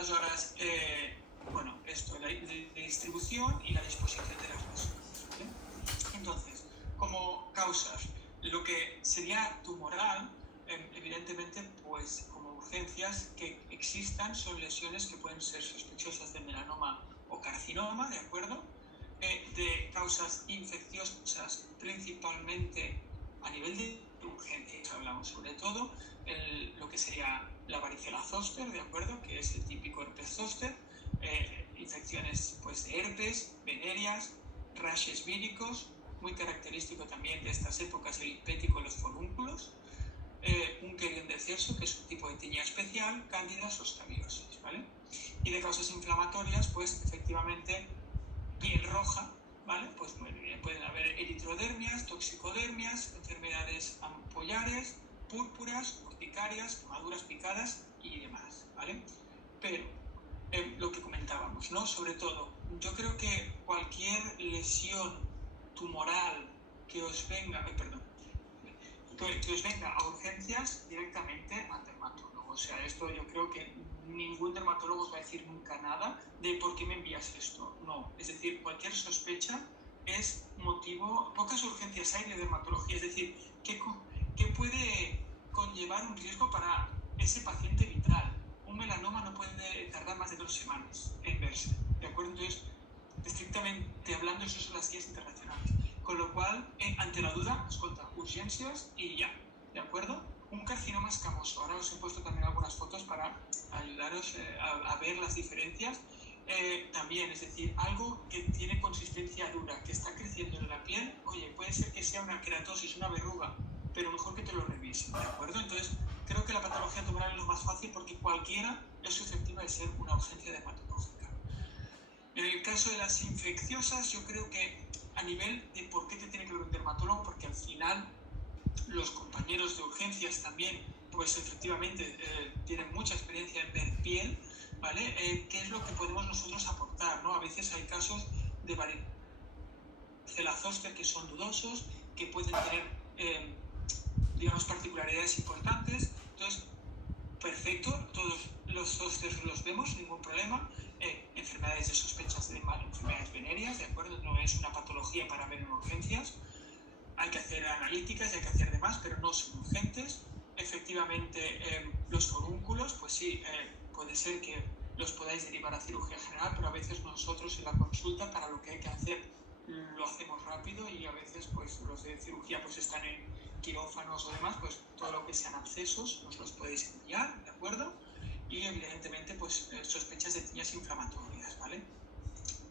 Aleshores, bueno, esto, la distribución y la disposición de las lesiones, ¿vale? Entonces, como causas, lo que sería tumoral, evidentemente, pues como urgencias que existan son lesiones que pueden ser sospechosas de melanoma o carcinoma, ¿de acuerdo? De causas infecciosas, principalmente a nivel de urgencias, hablamos sobre todo lo que sería la varicela zoster, ¿de acuerdo? Que es el típico herpes zoster, infecciones pues, de herpes, venéreas, rashes víricos, muy característico también de estas épocas el hispético en los forúnculos, un querión de Celso, que es un tipo de tiña especial, cándidas o escabiosis, ¿vale? Y de causas inflamatorias, pues efectivamente piel roja, ¿vale? Pues muy bien, pueden haber eritrodermias, toxicodermias, enfermedades ampollares, púrpuras, urticarias, quemaduras picadas y demás, ¿vale? Pero lo que comentábamos, ¿no? Sobre todo, yo creo que cualquier lesión tumoral que os venga, que os venga a urgencias directamente al dermatólogo. O sea, esto yo creo que ningún dermatólogo os va a decir nunca nada de por qué me envías esto. No, es decir, cualquier sospecha es motivo, pocas urgencias hay de dermatología, es decir, ¿qué puede conllevar un riesgo para ese paciente vital? Un melanoma no puede tardar más de 2 semanas en verse, ¿de acuerdo? Entonces, estrictamente hablando, eso son las guías internacionales. Con lo cual, ante la duda, escolta, urgències i ja, ¿de acuerdo? Un carcinoma escamoso. Ahora os he puesto también algunas fotos para ayudaros a ver las diferencias. También, es decir, algo que tiene consistencia dura, que está creciendo en la piel, oye, puede ser que sea una queratosis, una verruga, pero mejor que te lo revisen, ¿de acuerdo? Entonces, creo que la patología tumoral es lo más fácil porque cualquiera es susceptible de ser una urgencia dermatológica. En el caso de las infecciosas, yo creo que a nivel de por qué te tiene que ver un dermatólogo, porque al final los compañeros de urgencias también, pues efectivamente tienen mucha experiencia en ver piel, ¿vale? ¿Qué es lo que podemos nosotros aportar, ¿no? A veces hay casos de varicela zoster que son dudosos, que pueden tener, digamos, particularidades importantes. Entonces, perfecto, todos los zosters los vemos, ningún problema. Enfermedades de sospechas de mal, enfermedades venéreas, ¿de acuerdo? No es una patología para ver en urgencias. Hay que hacer analíticas y hay que hacer demás, pero no son urgentes. Efectivamente, los forúnculos, pues sí, puede ser que los podáis derivar a cirugía general, pero a veces nosotros en la consulta, para lo que hay que hacer, lo hacemos rápido y a veces pues los de cirugía pues están en quirófanos o demás, pues todo lo que sean abscesos nos los podéis enviar, ¿de acuerdo? Y evidentemente pues sospechas de tiñas inflamatorias, ¿vale?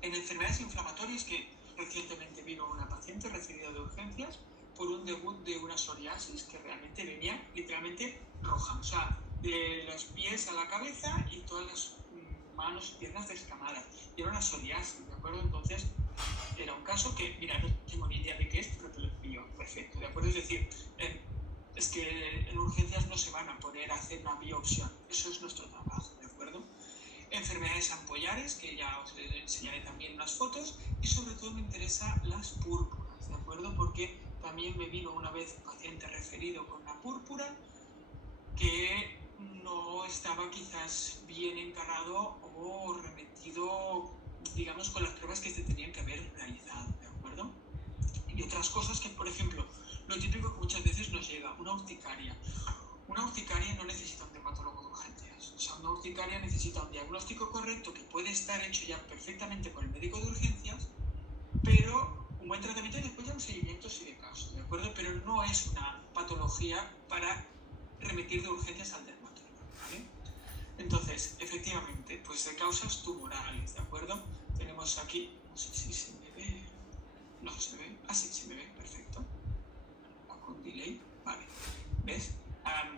En enfermedades inflamatorias, que recientemente vino una paciente recibida de urgencias por un debut de una psoriasis que realmente venía literalmente roja, o sea, de los pies a la cabeza y todas las manos y piernas descamadas. Y era una psoriasis, ¿de acuerdo? Entonces, era un caso que, mira, no tengo ni idea de qué es, pero te lo envío, perfecto, ¿de acuerdo? Es decir, es que en urgencias no se van a poner a hacer una biopsia, eso es nuestro trabajo, ¿de acuerdo? Enfermedades ampollares, que ya os enseñaré también unas fotos, y sobre todo me interesan las púrpuras, ¿de acuerdo? Porque también me vino una vez un paciente referido con una púrpura que no estaba quizás bien encarado o remetido, digamos, con las pruebas que se tenían que haber realizado, ¿de acuerdo? Y otras cosas que, por ejemplo, lo típico que muchas veces nos llega, una urticaria. Una urticaria no necesita un dermatólogo de urgencias. O sea, una urticaria necesita un diagnóstico correcto que puede estar hecho ya perfectamente por el médico de urgencias, pero un buen tratamiento y después ya un seguimiento si de caso, ¿de acuerdo? Pero no es una patología para remitir de urgencias al dermatólogo, ¿vale? Entonces, efectivamente, pues de causas tumorales, ¿de acuerdo? Tenemos aquí, no sé si se me ve, no se ve, sí, se me ve, perfecto. Con delay, vale, ¿ves?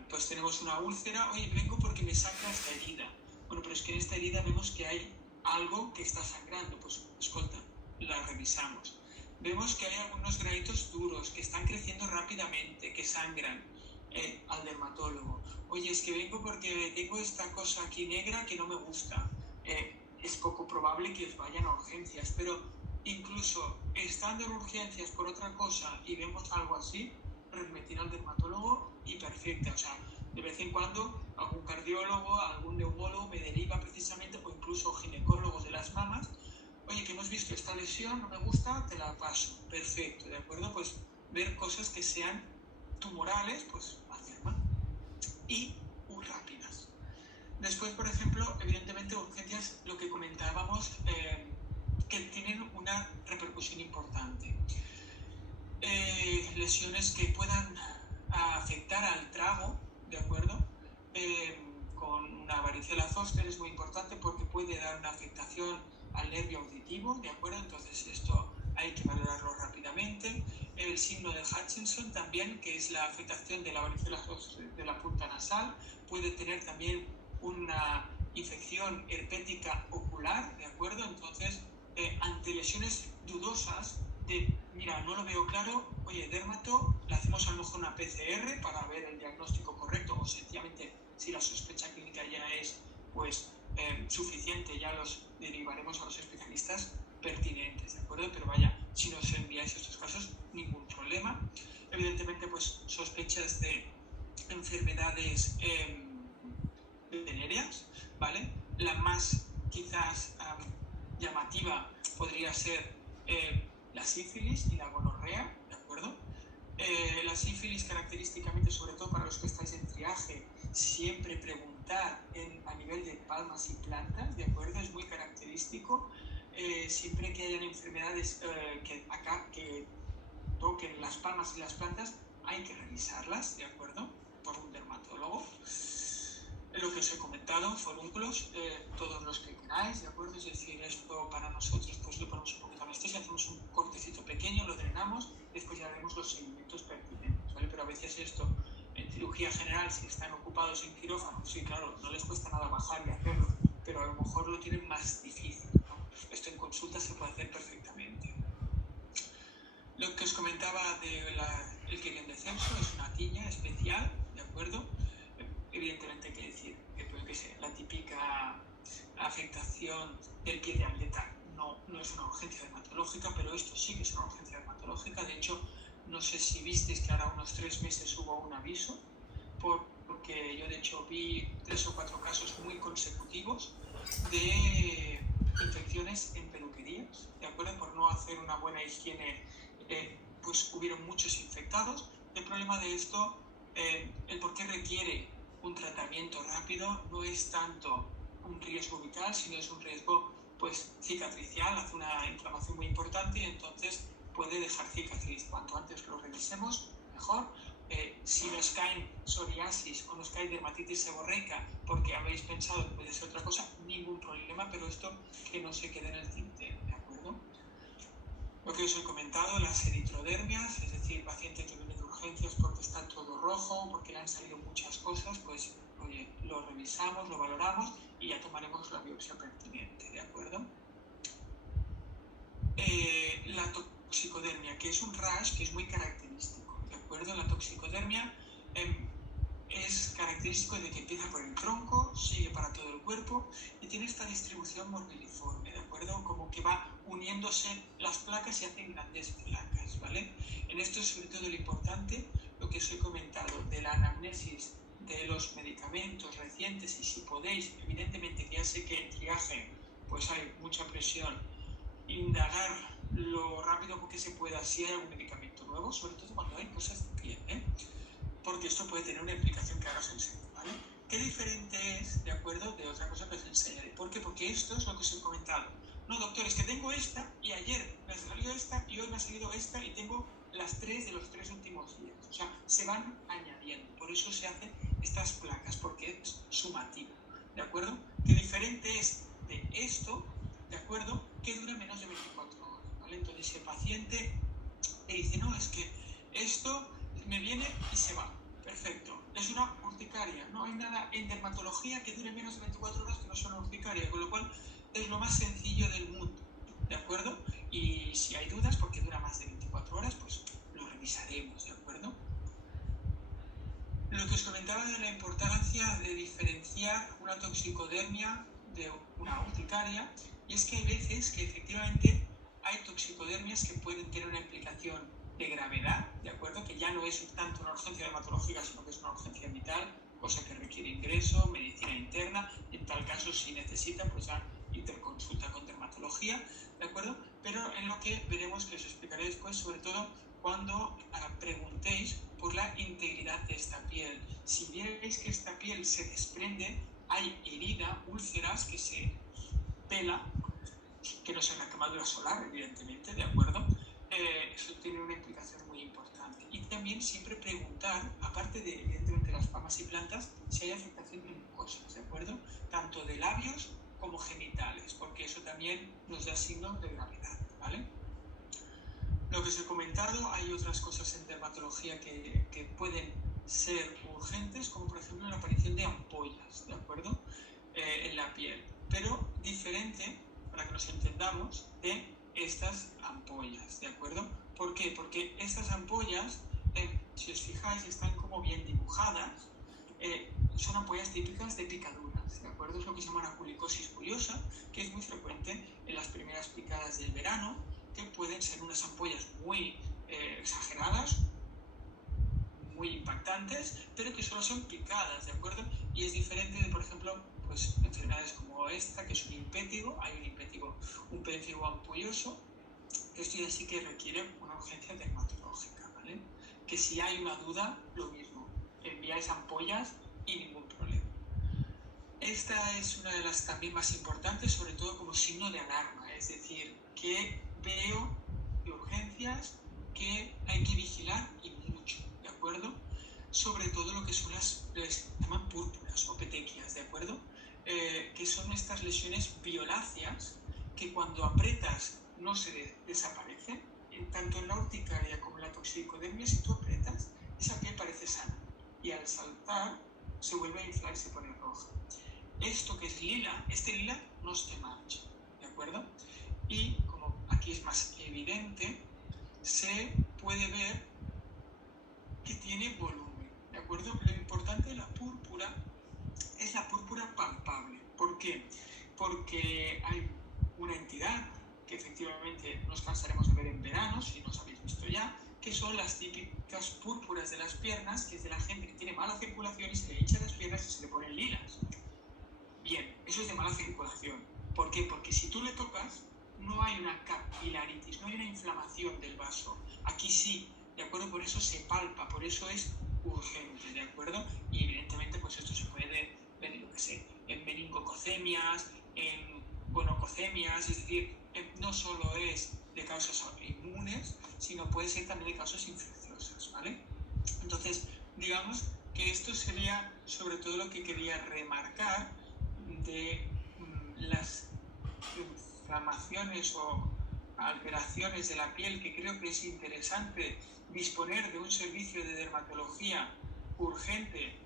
Pues tenemos una úlcera, oye, vengo porque me saca esta herida. Bueno, pero es que en esta herida vemos que hay algo que está sangrando, pues escolta, la revisamos. Vemos que hay algunos granitos duros que están creciendo rápidamente, que sangran, al dermatólogo. Oye, es que vengo porque tengo esta cosa aquí negra que no me gusta. Es poco probable que os vayan a urgencias, pero incluso estando en urgencias por otra cosa y vemos algo así, remitir al dermatólogo y perfecta. O sea, de vez en cuando algún cardiólogo, algún neumólogo me deriva precisamente, o incluso ginecólogos de las mamas. Oye, que hemos visto esta lesión, no me gusta, te la paso. Perfecto, ¿de acuerdo? Pues ver cosas que sean tumorales, pues hacerlas. Y rápidas. Después, por ejemplo, evidentemente urgencias, lo que comentábamos, que tienen una repercusión importante. Lesiones que puedan afectar al trago, ¿de acuerdo? Con una varicela zoster es muy importante porque puede dar una afectación al nervio auditivo, ¿de acuerdo? Entonces esto hay que valorarlo rápidamente. El signo de Hutchinson también, que es la afectación de la varicela zoster de la punta nasal, puede tener también una infección herpética ocular, ¿de acuerdo? Entonces, ante lesiones dudosas de, mira, no lo veo claro, oye, dermato, le hacemos a lo mejor una PCR para ver el diagnóstico correcto, o sencillamente, si la sospecha clínica ya es, pues, suficiente, ya los derivaremos a los especialistas pertinentes, ¿de acuerdo? Pero vaya, si nos enviáis estos casos, ningún problema. Evidentemente, pues, sospechas de enfermedades venéreas, ¿vale? La más, quizás, llamativa podría ser la sífilis y la gonorrea, ¿de acuerdo? La sífilis, característicamente, sobre todo para los que estáis en triaje, siempre preguntar a nivel de palmas y plantas, ¿de acuerdo? Es muy característico. Siempre que hayan enfermedades que toquen las palmas y las plantas, hay que revisarlas, ¿de acuerdo? Por un dermatólogo. Lo que os he comentado, forúnculos, todos los que queráis, ¿de acuerdo? Es decir, esto para nosotros, pues le ponemos un poquito de anestesia, hacemos un cortecito pequeño, lo drenamos, después ya haremos los seguimientos pertinentes, ¿vale? Pero a veces esto, en cirugía general, si están ocupados en quirófano, sí, claro, no les cuesta nada bajar y hacerlo, pero a lo mejor lo tienen más difícil, ¿no? Esto en consulta se puede hacer perfectamente. Lo que os comentaba del querión de Censo es una tiña especial, ¿de acuerdo? Evidentemente hay que decir que la típica afectación del pie de atleta no es una urgencia dermatológica, pero esto sí que es una urgencia dermatológica. De hecho, no sé si visteis que ahora unos 3 meses hubo un aviso, porque yo de hecho vi 3 o 4 casos muy consecutivos de infecciones en peluquerías, ¿de acuerdo? Por no hacer una buena higiene, pues hubieron muchos infectados. El problema de esto, el por qué requiere un tratamiento rápido, no es tanto un riesgo vital, sino es un riesgo, pues, cicatricial, hace una inflamación muy importante y entonces puede dejar cicatriz. Cuanto antes lo revisemos, mejor. Si nos caen psoriasis o nos cae dermatitis seborreica porque habéis pensado que puede ser otra cosa, ningún problema, pero esto que no se quede en el tintero, ¿de acuerdo? Lo que os he comentado, las eritrodermias, es decir, paciente que viene de urgencias porque está todo rojo, porque le han salido muchas cosas, pues, oye, lo revisamos, lo valoramos y ya tomaremos la biopsia pertinente, ¿de acuerdo? La toxicodermia, que es un rash que es muy característico, ¿de acuerdo? La toxicodermia es característico de que empieza por el tronco, sigue para todo el cuerpo y tiene esta distribución morbilliforme, ¿de acuerdo? Como que va uniéndose las placas y hacen grandes placas, ¿vale? En esto es sobre todo lo importante, lo que os he comentado, de la anamnesis de los medicamentos recientes y si podéis, evidentemente que ya sé que en triaje pues hay mucha presión, indagar lo rápido que se pueda si hay algún medicamento nuevo, sobre todo cuando hay cosas de piel, porque esto puede tener una implicación que ahora os enseño, ¿vale? ¿Qué diferente es, de acuerdo, de otra cosa que os enseñaré? ¿Por qué? Porque esto es lo que os he comentado. No, doctor, es que tengo esta y ayer me salió esta y hoy me ha salido esta y tengo las 3 de los 3 últimos días. O sea, se van añadiendo. Por eso se hacen estas placas, porque es sumativo, ¿de acuerdo? ¿Qué diferente es de esto, de acuerdo, que dura menos de 24 horas, ¿vale? Entonces, si el paciente te dice, no, es que esto me viene y se va. Perfecto. Es una urticaria. No hay nada en dermatología que dure menos de 24 horas que no sea una urticaria, con lo cual es lo más sencillo del mundo, ¿de acuerdo? Y si hay dudas, porque dura más de 24 horas, pues lo revisaremos, ¿de acuerdo? Lo que os comentaba de la importancia de diferenciar una toxicodermia de una urticaria, y es que hay veces que efectivamente hay toxicodermias que pueden tener una implicación de gravedad, ¿de acuerdo? Que ya no es tanto una urgencia dermatológica, sino que es una urgencia vital, cosa que requiere ingreso, medicina interna, en tal caso si necesita pues ya interconsulta con dermatología, ¿de acuerdo? Pero en lo que veremos, que os explicaré después, sobre todo cuando preguntéis por la integridad de esta piel. Si vierais que esta piel se desprende, hay herida, úlceras que se pela, que no es una quemadura solar, evidentemente, ¿de acuerdo? Eso tiene una implicación muy importante. Y también siempre preguntar, aparte de, evidentemente, las palmas y plantas, si hay afectación de mucosas, ¿de acuerdo? Tanto de labios como genitales, porque eso también nos da signos de gravedad, ¿vale? Lo que os he comentado, hay otras cosas en dermatología que pueden ser urgentes, como por ejemplo la aparición de ampollas, ¿de acuerdo? En la piel, pero diferente, para que nos entendamos, de estas ampollas, ¿de acuerdo? ¿Por qué? Porque estas ampollas, si os fijáis, están como bien dibujadas, son ampollas típicas de picaduras, ¿de acuerdo? Es lo que se llama aculicosis curiosa, que es muy frecuente en las primeras picadas del verano, que pueden ser unas ampollas muy exageradas, muy impactantes, pero que solo son picadas, ¿de acuerdo? Y es diferente de, por ejemplo, pues enfermedades como esta, que es un impétigo, hay un pénfigo ampolloso, que esto ya sí que requiere una urgencia dermatológica, ¿vale? Que si hay una duda, lo mismo, enviáis ampollas y ningún problema. Esta es una de las también más importantes, sobre todo como signo de alarma, es decir, que veo de urgencias que hay que vigilar y mucho, ¿de acuerdo? Sobre todo lo que son les llaman púrpuras o petequias, ¿de acuerdo? Que son estas lesiones violáceas que cuando apretas no se desaparecen, tanto en la urticaria como en la toxicodermia, si tú apretas, esa piel parece sana y al saltar se vuelve a inflar y se pone roja. Esto que es lila, este lila no se marcha, ¿de acuerdo? Y como aquí es más evidente, se puede ver que tiene volumen, ¿de acuerdo? Lo importante de la púrpura es la púrpura palpable. ¿Por qué? Porque hay una entidad que efectivamente nos cansaremos de ver en verano, si no os habéis visto ya, que son las típicas púrpuras de las piernas, que es de la gente que tiene mala circulación y se le hincha las piernas y se le ponen lilas. Bien, eso es de mala circulación. ¿Por qué? Porque si tú le tocas, no hay una capilaritis, no hay una inflamación del vaso. Aquí sí, ¿de acuerdo? Por eso se palpa, por eso es urgente, ¿de acuerdo? Y evidentemente, pues esto se puede ver, yo qué sé, en meningococemias, en gonococemias, es decir, no solo es de causas inmunes, sino puede ser también de causas infecciosas, ¿vale? Entonces, digamos que esto sería sobre todo lo que quería remarcar de las inflamaciones o alteraciones de la piel, que creo que es interesante disponer de un servicio de dermatología urgente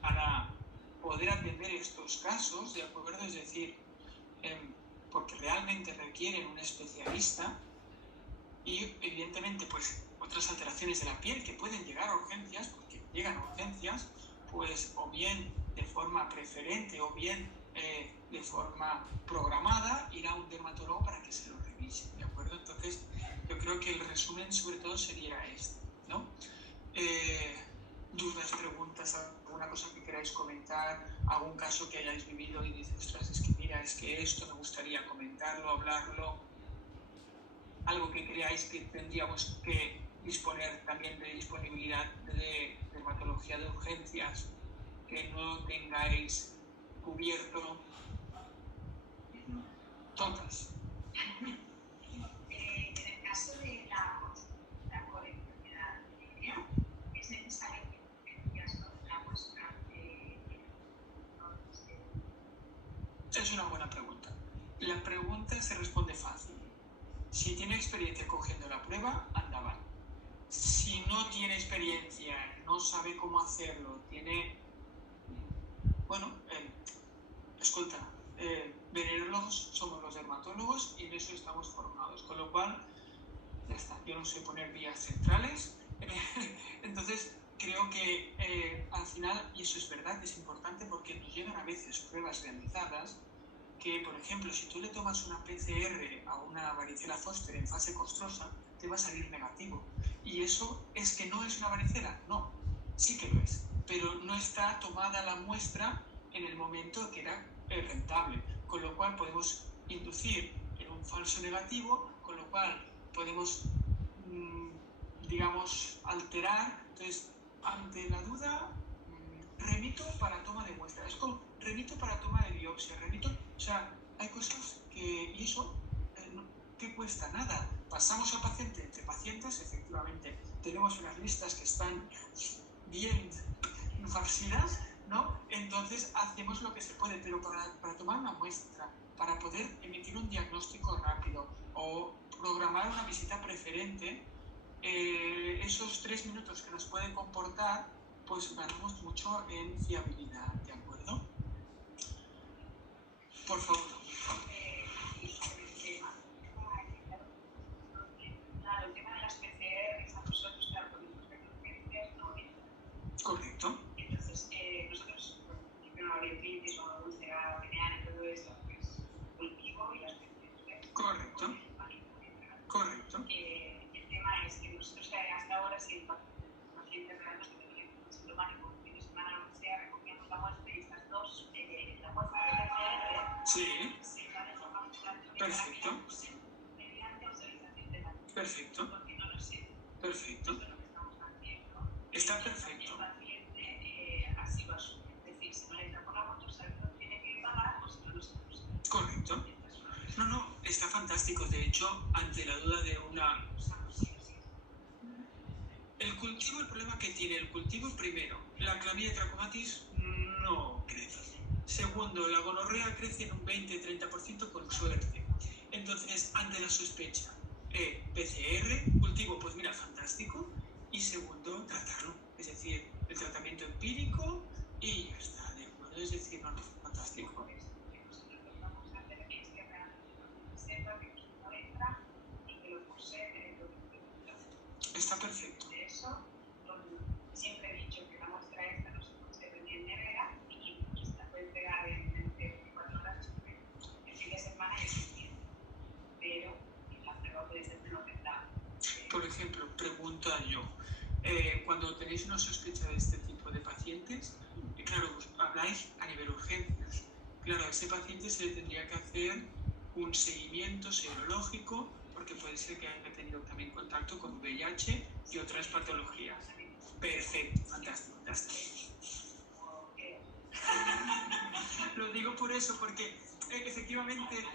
para poder atender estos casos, ¿de acuerdo? Es decir, porque realmente requieren un especialista y evidentemente pues otras alteraciones de la piel que pueden llegar a urgencias, porque llegan a urgencias, pues o bien de forma preferente o bien de forma programada, ir a un dermatólogo para que se lo revise, ¿de acuerdo? Entonces, yo creo que el resumen sobre todo sería este, ¿no? Dudas, preguntas, alguna cosa que queráis comentar, algún caso que hayáis vivido y dices, ostras, es que mira, es que esto me gustaría comentarlo, hablarlo, algo que creáis que tendríamos que disponer también de disponibilidad de dermatología de urgencias, que no tengáis cubierto. Todas. En el caso de la coenfermedad, ¿es necesario que urgencias con la muestra Es una buena pregunta. La pregunta se responde fácil. Si tiene experiencia cogiendo la prueba, anda mal. Si no tiene experiencia, no sabe cómo hacerlo, tiene... Bueno, escolta, venerólogos somos los dermatólogos y en eso estamos formados, con lo cual, ya está, yo no sé poner vías centrales, entonces creo que al final, y eso es verdad, es importante porque nos llegan a veces pruebas realizadas que, por ejemplo, si tú le tomas una PCR a una varicela zoster en fase costrosa, te va a salir negativo. ¿Y eso es que no es una varicela? No, sí que lo es. pero no está tomada la muestra en el momento que era rentable, con lo cual podemos inducir en un falso negativo, con lo cual podemos, digamos, alterar. Entonces, ante la duda, remito para toma de muestra. Es como remito para toma de biopsia, remito, o sea, hay cosas que, y eso, que cuesta nada. Pasamos a paciente entre pacientes, efectivamente, tenemos unas listas que están bien farcidas, ¿no? Entonces hacemos lo que se puede, pero para tomar una muestra, para poder emitir un diagnóstico rápido o programar una visita preferente, esos 3 minutos que nos pueden comportar, pues ganamos mucho en fiabilidad, ¿de acuerdo? Por favor. Y sobre el tema, claro, el tema de las PCRs a nosotros, claro, con los urgencias no entra. Correcto. Entonces, nosotros, por ejemplo, la orientitis o úlcera veneal y todo esto, pues cultivo y las PCRs. Correcto. Correcto. El tema es que nosotros hasta ahora, si el paciente realmente tiene un sintomático un fin de semana o lo que sea, recogíamos la muestra y estas dos, la muestra de PCR, Sí. se van a formar Perfecto. mediante autorización de la Perfecto. porque no lo sé. Perfecto. Esto es lo que estamos haciendo. Está perfecto. El paciente así lo asume. Es decir, si no le entra por la motosalud, tiene que pagar, o si no, no se usa. Correcto. No, está fantástico. De hecho, ante la duda de una... El cultivo, el problema que tiene el cultivo, primero, la Chlamydia trachomatis no crece. Segundo, la gonorrea crece en un 20-30% con suerte. Entonces, ante la sospecha, PCR, cultivo, pues mira, fantástico. Y segundo, tratarlo. Es decir, el tratamiento empírico y ya está, ¿de acuerdo? Es decir, no, fantástico. Está perfecto. De eso, siempre he dicho que la muestra esta no se conserva ni en nevera y se puede entregar en 24 horas después. El fin de semana ya se entiende, pero la prueba puede ser menos rentable. Por ejemplo, pregunta yo, cuando tenéis una sospecha de este tipo de pacientes, claro, habláis a nivel urgencias. Claro, a ese paciente se le tendría que hacer un seguimiento serológico, porque puede ser que haya tenido también contacto con VIH y otras patologías. Perfecto, fantástico, Lo digo por eso, porque efectivamente...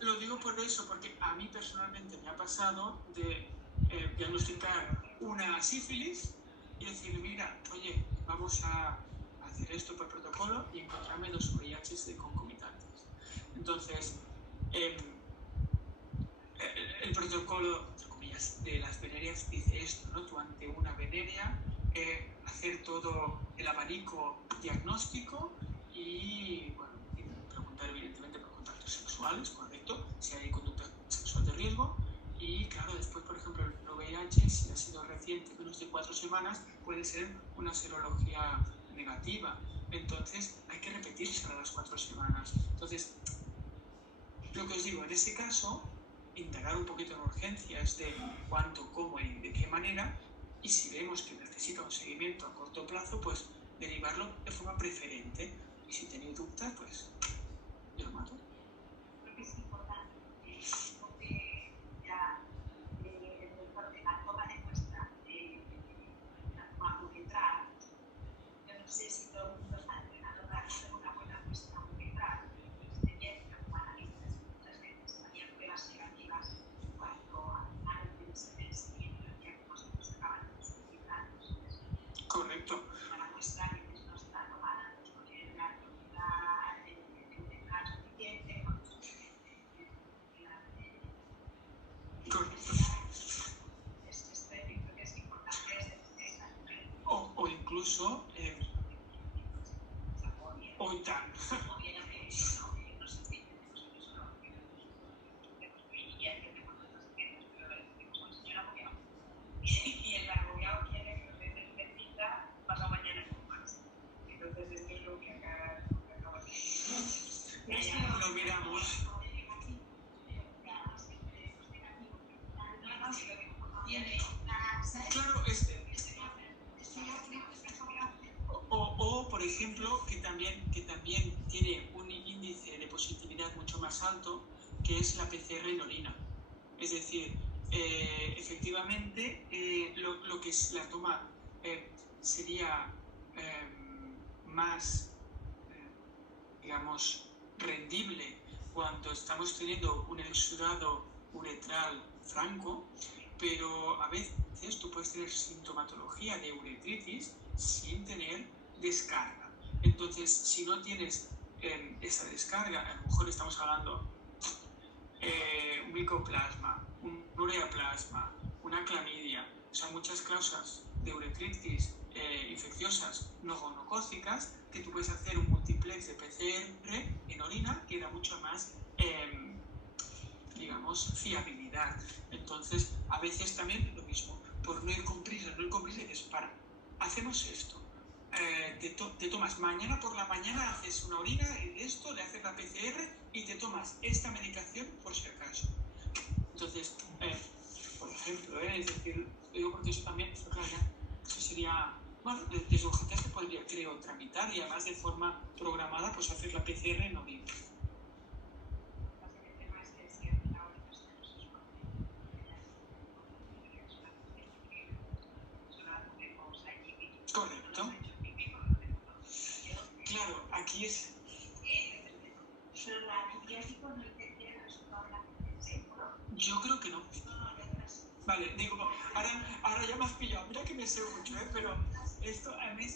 Lo digo por eso, porque a mí personalmente me ha pasado de diagnosticar una sífilis y decir, mira, oye, vamos a hacer esto por protocolo y encontrarme 2 VIHs de concomitantes. Entonces, el protocolo, entre comillas, de las venerias dice esto, ¿no? Tú ante una veneria, hacer todo el abanico diagnóstico y, bueno, preguntar evidentemente por contactos sexuales, correcto, si hay conducta sexual de riesgo. Y claro, después, por ejemplo, el VIH, si ha sido reciente, menos de 4 semanas, puede ser una serología negativa. Entonces, hay que repetirse a las 4 semanas. Entonces, lo que os digo, en ese caso, indagar un poquito en urgencias de cuánto, cómo y de qué manera, y si vemos que necesita un seguimiento a corto plazo, pues derivarlo de forma preferente. Y si tenéis dudas, pues yo lo mato. Creo que es importante porque ya la toma de muestra acumetral, yo no sé si todo el mundo está entrenado para hacer una buena muestra acumetral, de biopsia como analistas muchas veces había pruebas negativas cuando al final del seguimiento del diagnóstico se acaban justificando. Correcto. Para muestra que no está tomada, pues no tiene la actividad suficiente, con Correcto. creo que es importante O incluso, o tan. y el agobiado quiere que nos den cita pasado mañana con más. Entonces esto es lo que acaba Lo miramos. Claro, es por ejemplo, que también tiene un índice de positividad mucho más alto, que es la PCR en orina. Es decir, efectivamente, lo que es la toma sería más, digamos, rendible cuando estamos teniendo un exudado uretral franco, pero a veces tú puedes tener sintomatología de uretritis sin tener descarga. Entonces, si no tienes esa descarga, a lo mejor estamos hablando un micoplasma, un ureaplasma, una clamidia, o sea, muchas causas de uretritis infecciosas no gonocócicas, que tú puedes hacer un multiplex de PCR en orina que da mucho más, digamos, fiabilidad. Entonces, a veces también lo mismo, por no ir con prisa, dices, hacemos esto. Te tomas mañana por la mañana, haces una orina y esto, le haces la PCR y te tomas esta medicación por si acaso. Entonces, por ejemplo, es decir, digo porque eso también, claro, eso sería, bueno, desde urgencias se podría, creo, tramitar y además de forma programada, pues hacer la PCR en orina. Correcto. Claro, aquí es... Yo creo que no. Vale, digo, ahora ya me has pillado. Mira que me sé mucho, pero esto a mí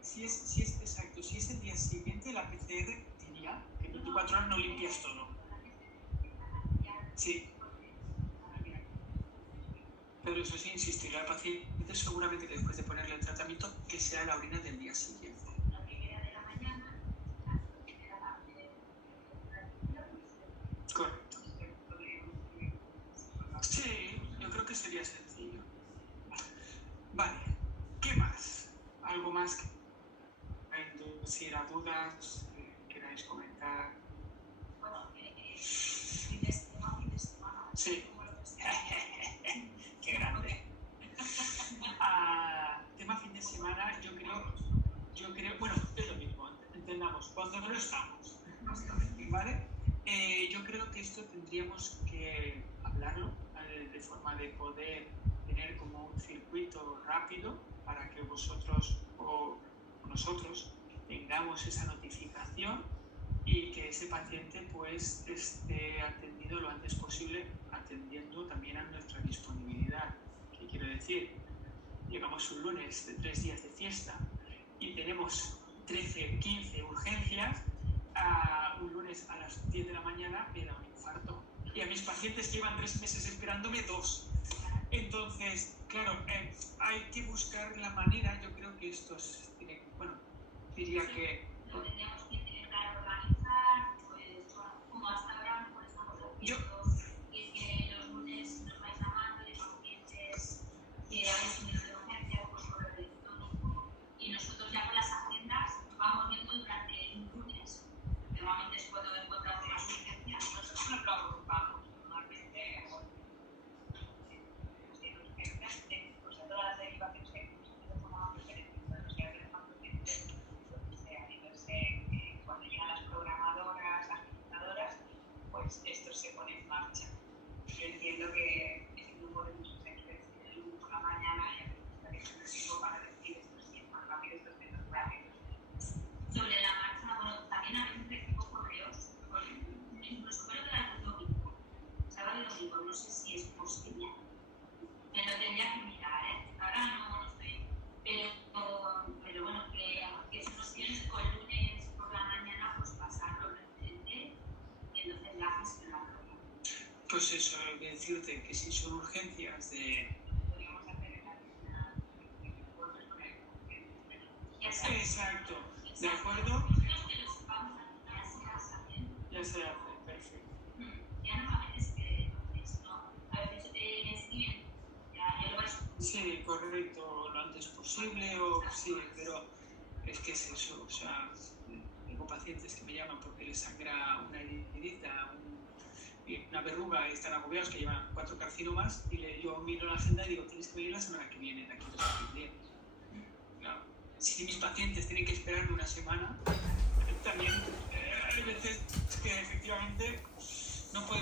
si es exacto, si es el día siguiente la PCR diría que 24 horas no limpias todo. Sí. Pero eso sí, insistiré al paciente seguramente que después de ponerle el tratamiento, que sea la orina del día siguiente. Correcto. Sí, yo creo que sería sencillo. Vale, ¿qué más? ¿Algo más que inducir a dudas que queráis comentar? Bueno, fin de semana. Sí. Qué grande. Tema fin de semana, yo creo, bueno, es lo mismo, entendamos, cuando no lo estamos, ¿vale? Yo creo que esto tendríamos que hablarlo de forma de poder tener como un circuito rápido para que vosotros o nosotros tengamos esa notificación y que ese paciente pues esté atendido lo antes posible, atendiendo también a nuestra disponibilidad. ¿Qué quiero decir? Llegamos un lunes de 3 días de fiesta y tenemos 13, 15 urgencias, un lunes a las 10 de la mañana me da un infarto. Y a mis pacientes que llevan 3 meses esperándome 2. Entonces, claro, hay que buscar la manera, yo creo que esto tiene, bueno, diría que... Lo tendríamos que intentar organizar, pues, como hasta ahora, pues estamos haciendo, que los lunes nos vais llamando de pacientes que habéis tenido de urgencia, pues por el electrónico, y nosotros ya con las agendas vamos viendo durante el lunes, normalmente es cuando encontramos las urgencias, nosotros nos lo agrupamos normalmente, pues a todas las derivaciones que nosotros tomamos diferentes, entonces ya tenemos más urgencias. Cuando llegan las programadoras, las computadoras, pues esto se pone en marcha. Yo entiendo que ese grupo de muchos hay que decir el lunes por la mañana y a veces necesitaría un equipo para decir esto sí es más rápido, esto es menos rápido. Sobre la marcha, bueno, también a veces recibo correos, incluso creo que era el domingo, sábado y domingo, no sé si es posible. Me lo tendría que mirar, ahora no estoy, pero bueno, que eso nos tienes con el lunes por la mañana, pues pasarlo preferente y entonces ya gestionarlo. Pues eso, decirte que si son urgencias de... Podríamos hacer en la tienda Exacto, ¿de acuerdo? Ya se hace, perfecto. Ya normalmente es que no, a veces te escriben, ya lo vais. Sí, correcto, lo antes posible, o sí, pero es que es eso, o sea, tengo pacientes que me llaman porque les sangra una heridita, una verruga y están agobiados, que llevan 4 carcinomas, y yo miro la agenda y digo, tienes que venir la semana que viene, de aquí 2 días. Claro, si mis pacientes tienen que esperarme una semana, también hay veces que efectivamente no puedo